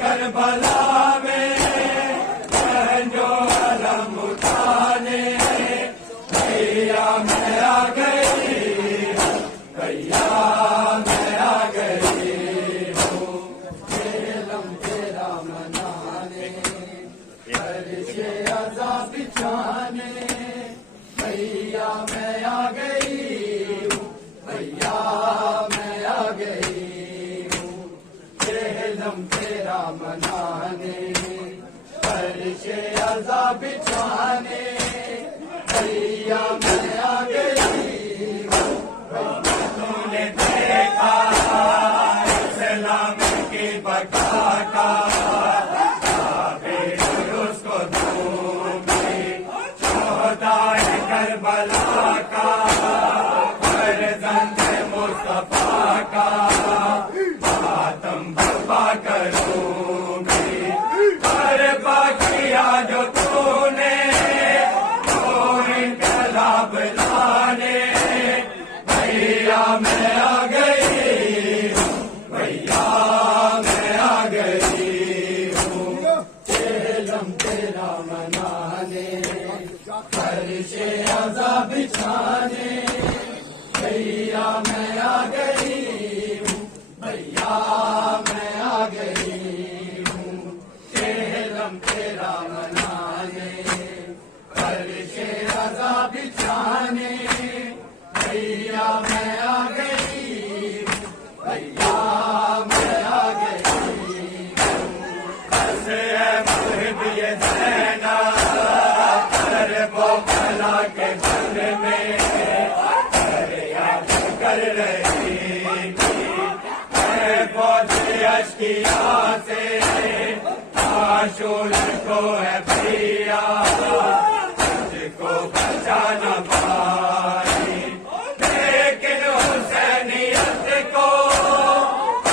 کربلا میں جو علم اٹھانے بھیا میں آ گئی بھیا میں آ گئی ہوں علم تیرا منانے عرش عزا بچھانے بھیا میں آ گئی ہوں بھیا میں آ گئی ہوں علم تیرا منانے عرش عزا بچھانے بھیا میں آ گئی ہوں تو نے دیکھا اسلام کی بقا کا اس کو ڈھونڈی شہدائے کربلا کا فرزند مصطفیٰ کا ماتم برپا کروں گی برپا کیا جو تو نے تو انقلاب لانے بھیا میں آ گئی بھیا میں آ گئی ہوں علم تیرا منانے عرش عزا بچھانے بھیا میں آ گئی ہوں بھیا میں آ گئی ہوں علم تیرا منانے عرش عزا بچھانے بھیا میں آ گئی ہوں بھیا میں آ گئی ہوں بس اے محب یہ زینب کرب و بلا کے گھر میں یاد کر رہی تھی اے فوج اشکیا سے معشوق کو ہے بھیا تجھ کو بچا نہ پائی لیکن حسینیت کو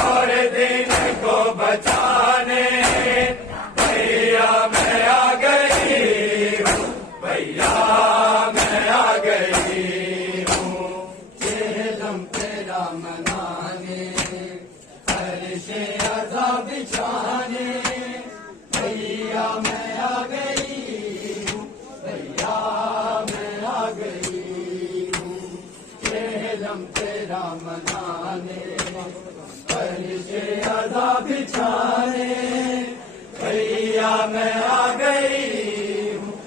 اور دین کو بچانے بھیا میں آ گئی ہوں بھیا میں آ گئی ہوں علم تیرا منانے عرش عزا بچھانے بھیا میں آ گئی ہوں بھیا میں آ گئی ہوں علم تیرا منانے عرش عزا بچھانے بھیا میں آ گئی